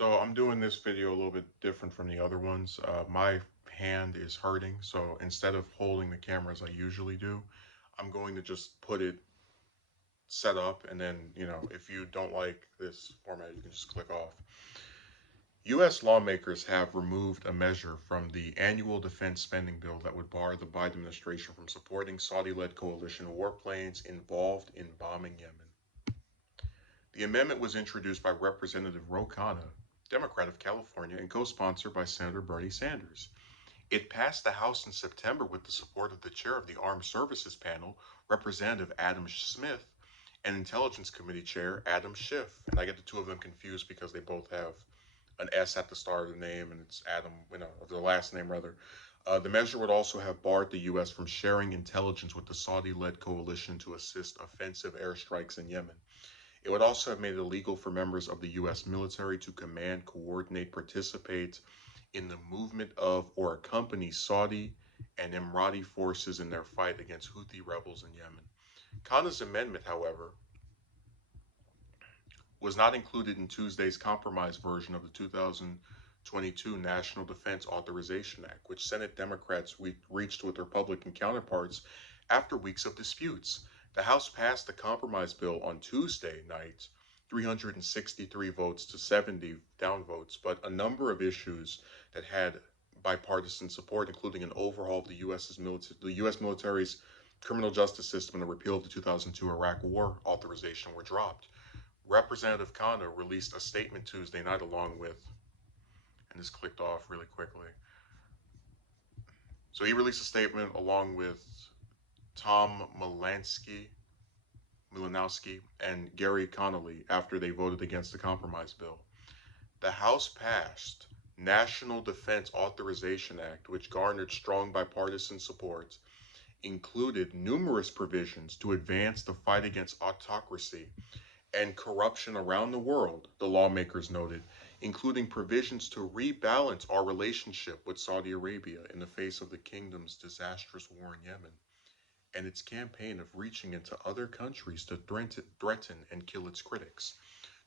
So I'm doing this video a little bit different from the other ones. My hand is hurting, so instead of holding the camera as I usually do, I'm going to just put it set up, and then, if you don't like this format, you can just click off. U.S. lawmakers have removed a measure from the annual defense spending bill that would bar the Biden administration from supporting Saudi-led coalition warplanes involved in bombing Yemen. The amendment was introduced by Representative Ro Khanna, Democrat of California, and co-sponsored by Senator Bernie Sanders. It passed the House in September with the support of the chair of the Armed Services Panel, Representative Adam Smith, and Intelligence Committee Chair Adam Schiff. And I get the two of them confused because they both have an S at the start of the name, and it's Adam, of the last name rather. The measure would also have barred the U.S. from sharing intelligence with the Saudi-led coalition to assist offensive airstrikes in Yemen. It would also have made it illegal for members of the U.S. military to command, coordinate, participate in the movement of, or accompany Saudi and Emirati forces in their fight against Houthi rebels in Yemen. Khanna's amendment, however, was not included in Tuesday's compromise version of the 2022 National Defense Authorization Act, which Senate Democrats reached with Republican counterparts after weeks of disputes. The House passed the compromise bill on Tuesday night, 363 votes to 70 downvotes, but a number of issues that had bipartisan support, including an overhaul of the U.S. military's criminal justice system and a repeal of the 2002 Iraq War authorization, were dropped. Representative Khanna released a statement Tuesday night along with, and this clicked off really quickly. So he released a statement along with Tom Malinowski and Gary Connolly after they voted against the compromise bill. The House passed National Defense Authorization Act, which garnered strong bipartisan support, included numerous provisions to advance the fight against autocracy and corruption around the world, the lawmakers noted, including provisions to rebalance our relationship with Saudi Arabia in the face of the kingdom's disastrous war in Yemen and its campaign of reaching into other countries to threaten and kill its critics.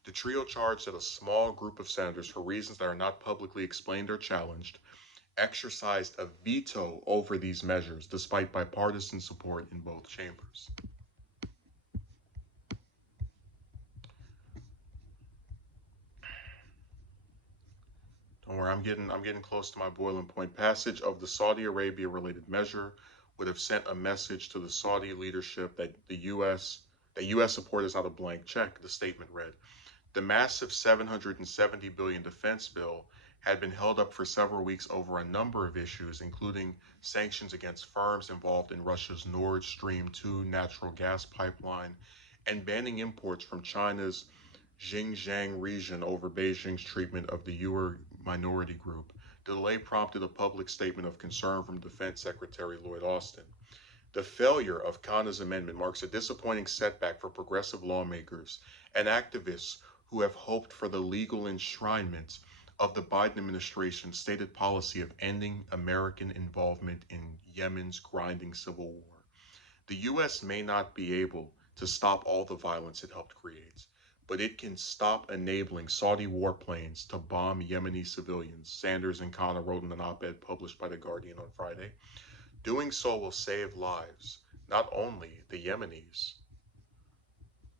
The trio charged that a small group of senators, for reasons that are not publicly explained or challenged, exercised a veto over these measures despite bipartisan support in both chambers. Don't worry, I'm getting close to my boiling point. Passage of the Saudi Arabia related measure would have sent a message to the Saudi leadership that US support is not a blank check, the statement read. The massive $770 billion defense bill had been held up for several weeks over a number of issues, including sanctions against firms involved in Russia's Nord Stream 2 natural gas pipeline and banning imports from China's Xinjiang region over Beijing's treatment of the Uyghur minority group. The delay prompted a public statement of concern from Defense Secretary Lloyd Austin. The failure of Khanna's amendment marks a disappointing setback for progressive lawmakers and activists who have hoped for the legal enshrinement of the Biden administration's stated policy of ending American involvement in Yemen's grinding civil war. The U.S. may not be able to stop all the violence it helped create, but it can stop enabling Saudi warplanes to bomb Yemeni civilians, Sanders and Khanna wrote in an op-ed published by The Guardian on Friday. Doing so will save lives, not only the Yemenis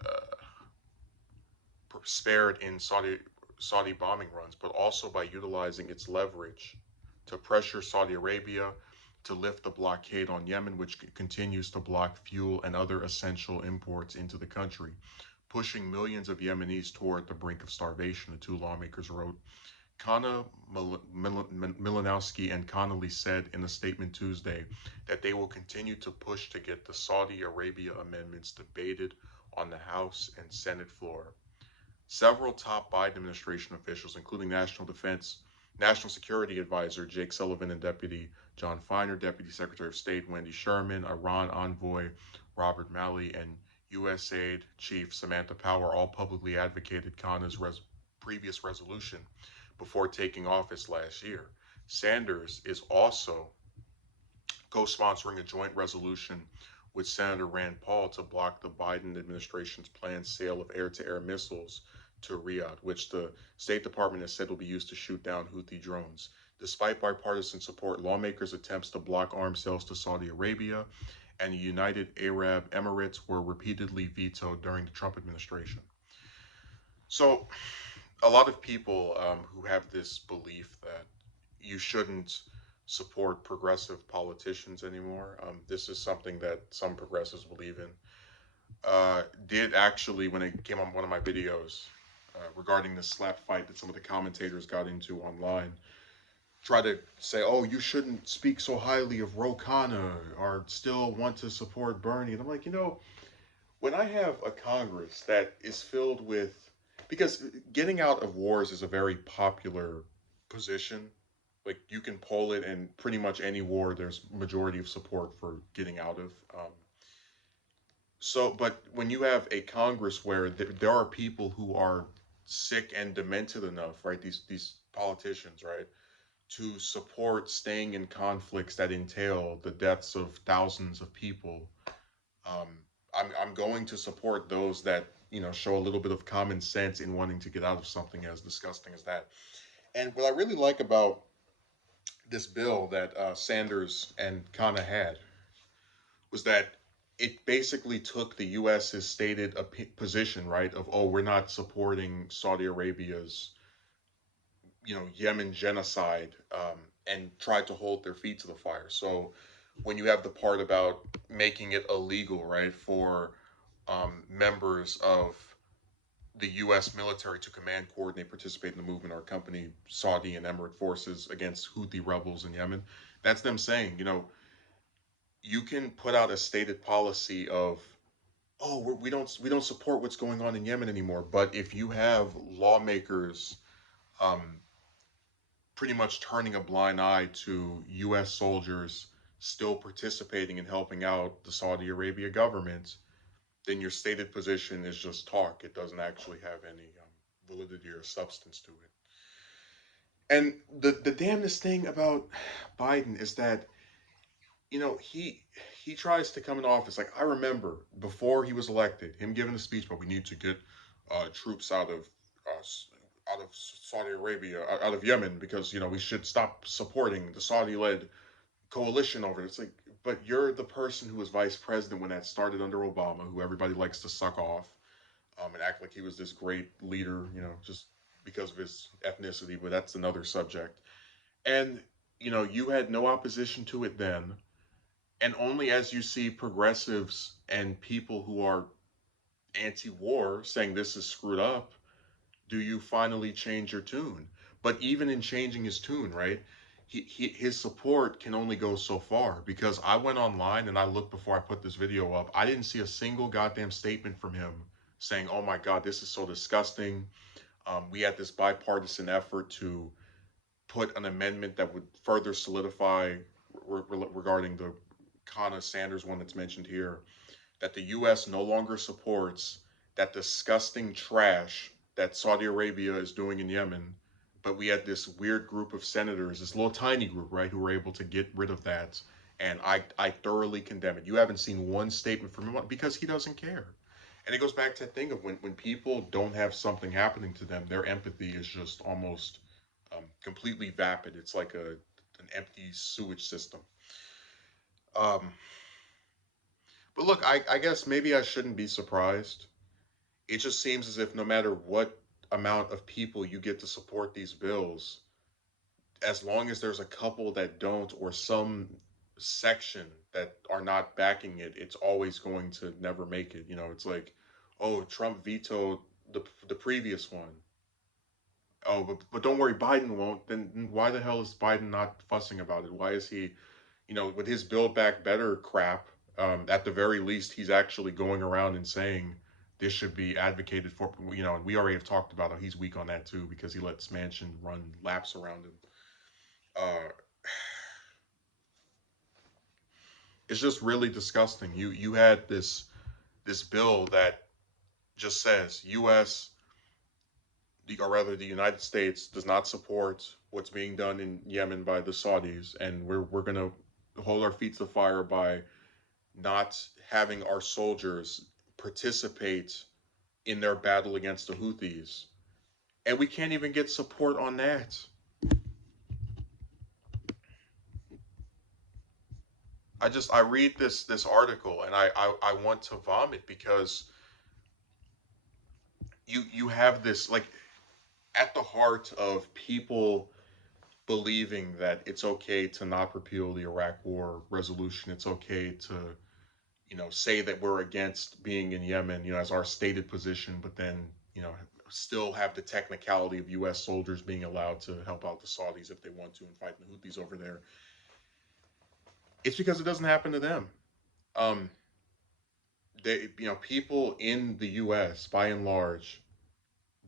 uh, spared in Saudi bombing runs, but also by utilizing its leverage to pressure Saudi Arabia to lift the blockade on Yemen, which continues to block fuel and other essential imports into the country, pushing millions of Yemenis toward the brink of starvation, the two lawmakers wrote. Khanna, Malinowski, and Connolly said in a statement Tuesday that they will continue to push to get the Saudi Arabia amendments debated on the House and Senate floor. Several top Biden administration officials, including National Security Advisor Jake Sullivan and Deputy John Feiner, Deputy Secretary of State Wendy Sherman, Iran envoy Robert Malley, and USAID Chief Samantha Power all publicly advocated Khanna's previous resolution before taking office last year. Sanders is also co-sponsoring a joint resolution with Senator Rand Paul to block the Biden administration's planned sale of air-to-air missiles to Riyadh, which the State Department has said will be used to shoot down Houthi drones. Despite bipartisan support, lawmakers' attempts to block arms sales to Saudi Arabia and the United Arab Emirates were repeatedly vetoed during the Trump administration. So, a lot of people who have this belief that you shouldn't support progressive politicians anymore, this is something that some progressives believe in, did actually, when it came on one of my videos regarding the slap fight that some of the commentators got into online, try to say, oh, you shouldn't speak so highly of Ro Khanna or still want to support Bernie. And I'm like, when I have a Congress that is filled with, because getting out of wars is a very popular position. Like you can poll it, and pretty much any war, there's majority of support for getting out of. But when you have a Congress where there are people who are sick and demented enough, right? These politicians, right, to support staying in conflicts that entail the deaths of thousands of people. Um, I'm going to support those that show a little bit of common sense in wanting to get out of something as disgusting as that. And what I really like about this bill that Sanders and Khanna had was that it basically took the U.S.'s stated position, right, of, oh, we're not supporting Saudi Arabia's, Yemen genocide, and tried to hold their feet to the fire. So when you have the part about making it illegal, right, for members of the U.S. military to command, coordinate, participate in the movement, or accompany Saudi and Emirate forces against Houthi rebels in Yemen, that's them saying, you can put out a stated policy of, oh, we don't support what's going on in Yemen anymore. But if you have lawmakers um, pretty much turning a blind eye to U.S. soldiers still participating and helping out the Saudi Arabia government, then your stated position is just talk. It doesn't actually have any validity or substance to it. And the damnedest thing about Biden is that he tries to come in office. Like, I remember before he was elected, him giving a speech, but we need to get troops out of Saudi Arabia, out of Yemen, because we should stop supporting the Saudi-led coalition over it. It's like, but you're the person who was vice president when that started under Obama, who everybody likes to suck off, and act like he was this great leader, just because of his ethnicity. But that's another subject. And you had no opposition to it then, and only as you see progressives and people who are anti-war saying this is screwed up, do you finally change your tune. But even in changing his tune, right, his support can only go so far, because I went online and I looked before I put this video up. I didn't see a single goddamn statement from him saying, oh my God, this is so disgusting. We had this bipartisan effort to put an amendment that would further solidify regarding the Khanna-Sanders one that's mentioned here, that the U.S. no longer supports that disgusting trash that Saudi Arabia is doing in Yemen. But we had this weird group of senators, this little tiny group, right, who were able to get rid of that. And I thoroughly condemn it. You haven't seen one statement from him because he doesn't care. And it goes back to that thing of when people don't have something happening to them, their empathy is just almost completely vapid. It's like an empty sewage system. Um, but look, I guess maybe I shouldn't be surprised. It just seems as if no matter what amount of people you get to support these bills, as long as there's a couple that don't, or some section that are not backing it, it's always going to never make it. It's like, oh, Trump vetoed the previous one. Oh, but don't worry, Biden won't. Then why the hell is Biden not fussing about it? Why is he, with his Build Back Better crap, at the very least, he's actually going around and saying this should be advocated for, and we already have talked about how he's weak on that too, because he lets Manchin run laps around him. Uh, it's just really disgusting. You had this bill that just says U.S., or rather the United States, does not support what's being done in Yemen by the Saudis, and we're gonna hold our feet to the fire by not having our soldiers participate in their battle against the Houthis. And we can't even get support on that. I read this article and I want to vomit because you have this, like, at the heart of people believing that it's okay to not repeal the Iraq War resolution. It's okay to, say that we're against being in Yemen, as our stated position, but then, still have the technicality of U.S. soldiers being allowed to help out the Saudis if they want to and fight the Houthis over there. It's because it doesn't happen to them. Um, people in the U.S. by and large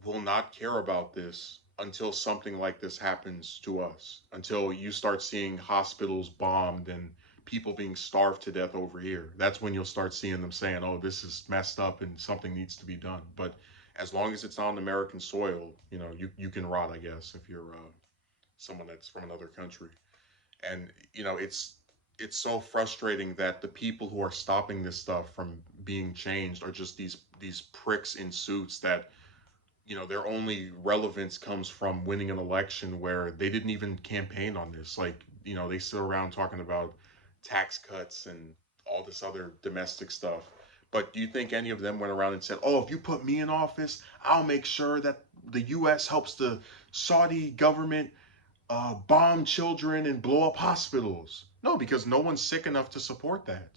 will not care about this until something like this happens to us, until you start seeing hospitals bombed and people being starved to death over here. That's when you'll start seeing them saying, oh, this is messed up and something needs to be done. But as long as it's on American soil, you can rot, I guess, if you're someone that's from another country. And it's so frustrating that the people who are stopping this stuff from being changed are just these pricks in suits that, their only relevance comes from winning an election where they didn't even campaign on this. Like, they sit around talking about tax cuts and all this other domestic stuff. But do you think any of them went around and said, oh, if you put me in office, I'll make sure that the U.S. helps the Saudi government bomb children and blow up hospitals? No, because no one's sick enough to support that.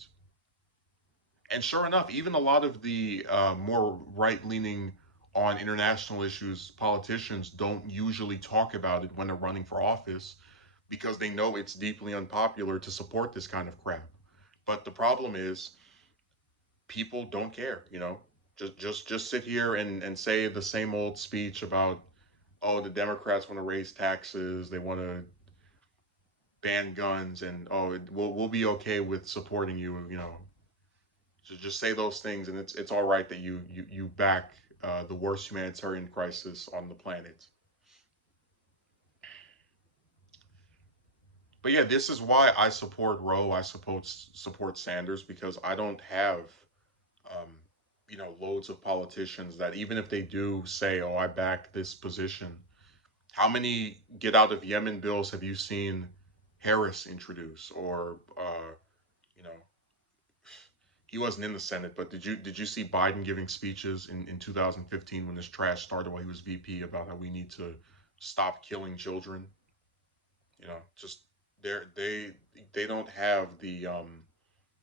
And sure enough, even a lot of the more right leaning on international issues politicians don't usually talk about it when they're running for office because they know it's deeply unpopular to support this kind of crap. But the problem is people don't care, Just sit here and say the same old speech about, oh, the Democrats want to raise taxes, they want to ban guns, and oh, we'll be okay with supporting you, just say those things, and it's all right that you back the worst humanitarian crisis on the planet. But yeah, this is why I support Roe. I support Sanders because I don't have, um, loads of politicians that even if they do say, "Oh, I back this position," how many get out of Yemen bills have you seen Harris introduce, or you know, he wasn't in the Senate, but did you see Biden giving speeches in 2015 when this trash started while he was VP about how we need to stop killing children? Just they they don't have the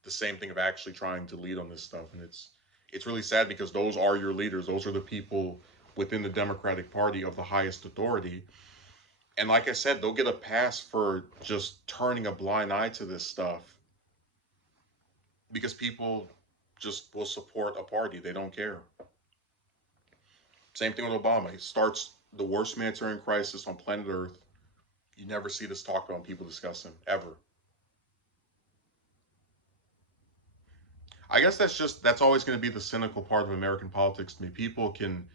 same thing of actually trying to lead on this stuff, and it's really sad because those are your leaders. Those are the people within the Democratic Party of the highest authority. And like I said, they'll get a pass for just turning a blind eye to this stuff because people just will support a party. They don't care. Same thing with Obama. He starts the worst humanitarian crisis on planet Earth. You never see this talked about when people discuss him, ever. I guess that's always going to be the cynical part of American politics to me. People can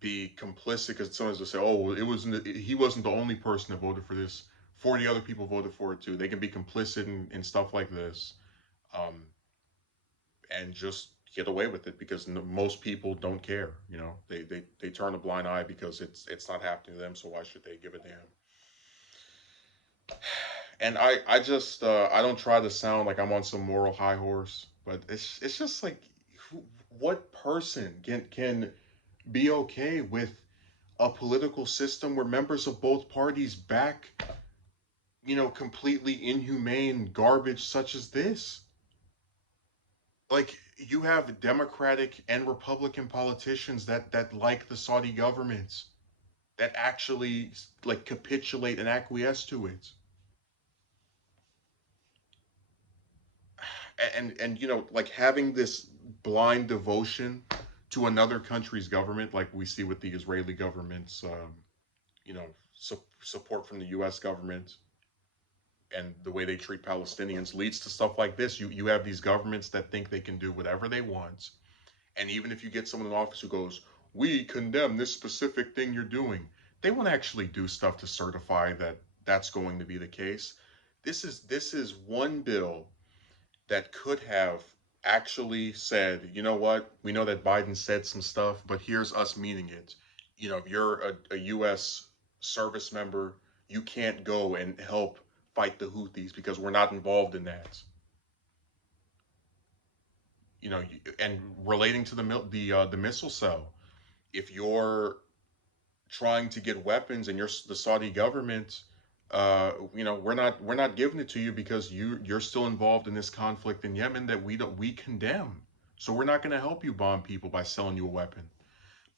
be complicit because sometimes they'll say, "Oh, well, he wasn't the only person that voted for this. 40 other people voted for it too." They can be complicit in stuff like this, um, and just get away with it because most people don't care. They turn a blind eye because it's not happening to them. So why should they give a damn? And I just I don't try to sound like I'm on some moral high horse, but it's just like, what person can be okay with a political system where members of both parties back, completely inhumane garbage such as this? Like, you have Democratic and Republican politicians that like the Saudi government, that actually like capitulate and acquiesce to it. And like having this blind devotion to another country's government, like we see with the Israeli government's you know support from the US government and the way they treat Palestinians, leads to stuff like this. You have these governments that think they can do whatever they want, and even if you get someone in office who goes, we condemn this specific thing you're doing, they won't actually do stuff to certify that that's going to be the case. This is one bill that could have actually said, you know what, we know that Biden said some stuff, but here's us meaning it. If you're a U.S. service member, you can't go and help fight the Houthis because we're not involved in that. And relating to the missile cell, if you're trying to get weapons and you're the Saudi government, we're not giving it to you because you're still involved in this conflict in Yemen that we condemn. So we're not going to help you bomb people by selling you a weapon.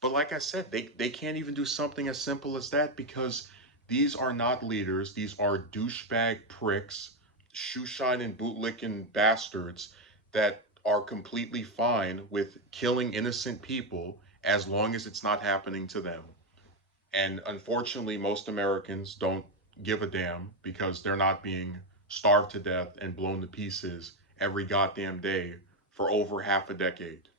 But like I said, they can't even do something as simple as that because these are not leaders. These are douchebag pricks, shoeshine and bootlicking bastards that are completely fine with killing innocent people as long as it's not happening to them. And unfortunately, most Americans don't give a damn because they're not being starved to death and blown to pieces every goddamn day for over half a decade.